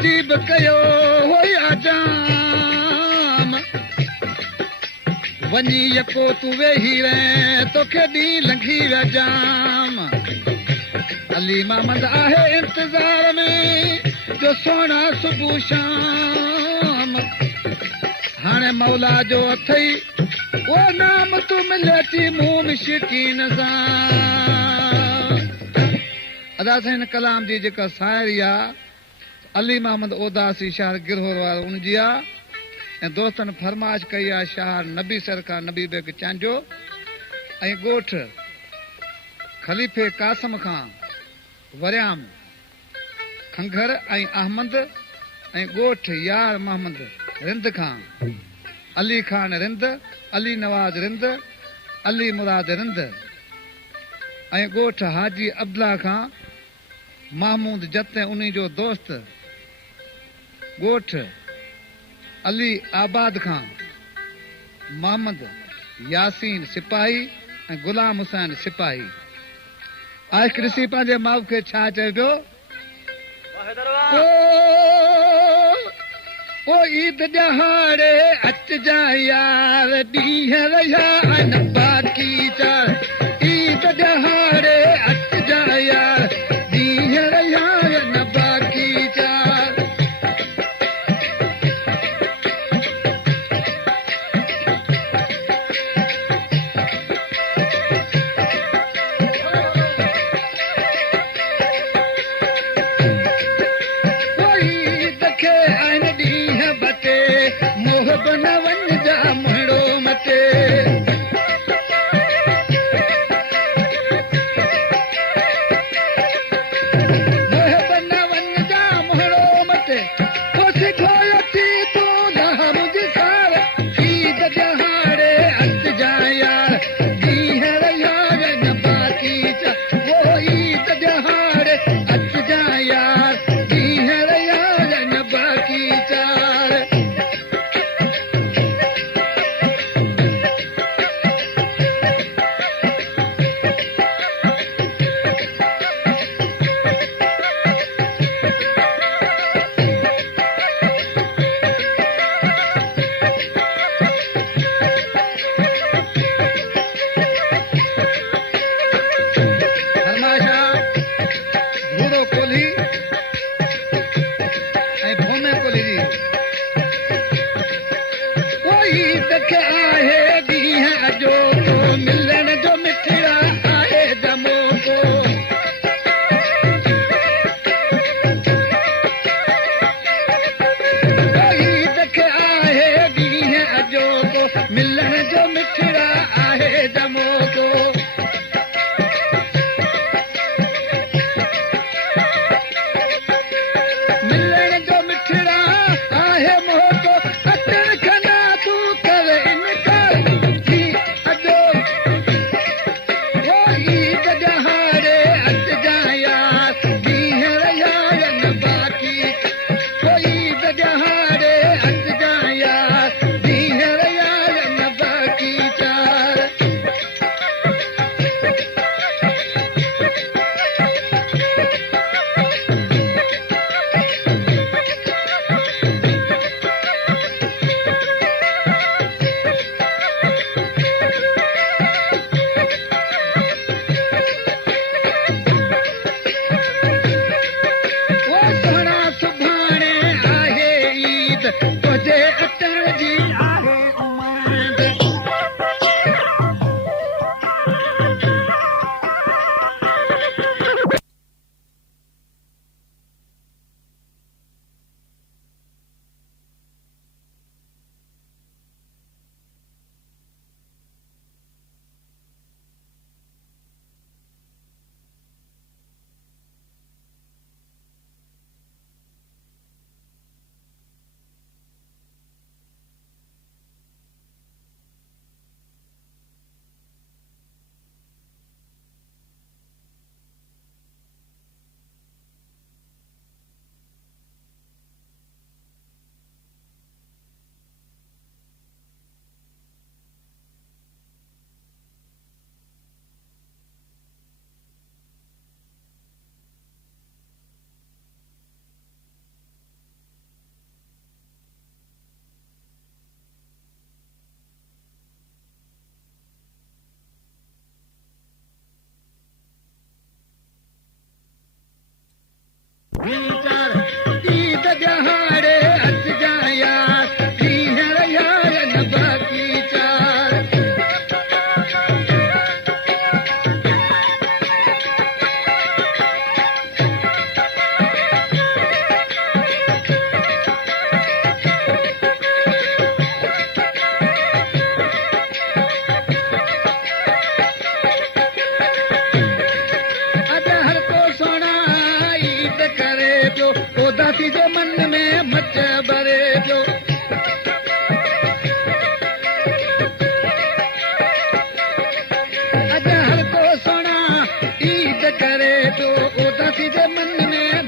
अजीब कयो होई आजाम वञी यको तू वेही रहे तोखे ॾींहुं लंघी विया जाम अली मोहम्मद आहे इंतज़ार में जो सोना सुबुह शाम हाणे मौला जो अथई वो नाम तू मिले थी मुंह मिशकीन सां अदा साईं कलाम जी जेका शाइरी आहे अली मोहम्मद उदासी शहर गिरहोर वारो उनजी आहे ऐं दोस्तनि फरमाइश कई आहे शहर नबी सरकार नबी बेग चांजो ऐं ॻोठ ख़लीफ़े कासम खां वरियाम खंघर ऐं अहमद ऐं ॻोठ यार मोहम्मद रिंद खां अली खान रिंद अली नवाज़ रिंद अली मुराद रिंद ऐं ॻोठ हाजी अब्दुल्ला खां महमूद जत ऐं उन जो दोस्त ॻोठ अली आबाद खां मोहम्मद यासीन सिपाही ऐं गुलाम हुसैन सिपाही आशिक़ ॾिसी पंहिंजे माउ खे छा चए पियो ओ ईद ॾहाड़े अचजा यार ॾींहं रहिया आहिनि बाक़ी चार ईद ॾहाड़े अचजा यार ॾींहं रहिया आहिनि बाक़ी चार वीचार ईद जहाड़े अचजाया हींअर यार न बाक़ी चार उदासी जे मन में मच भरे पियो अॼु हर को सोना ईद करे पियो उदासी जे मन में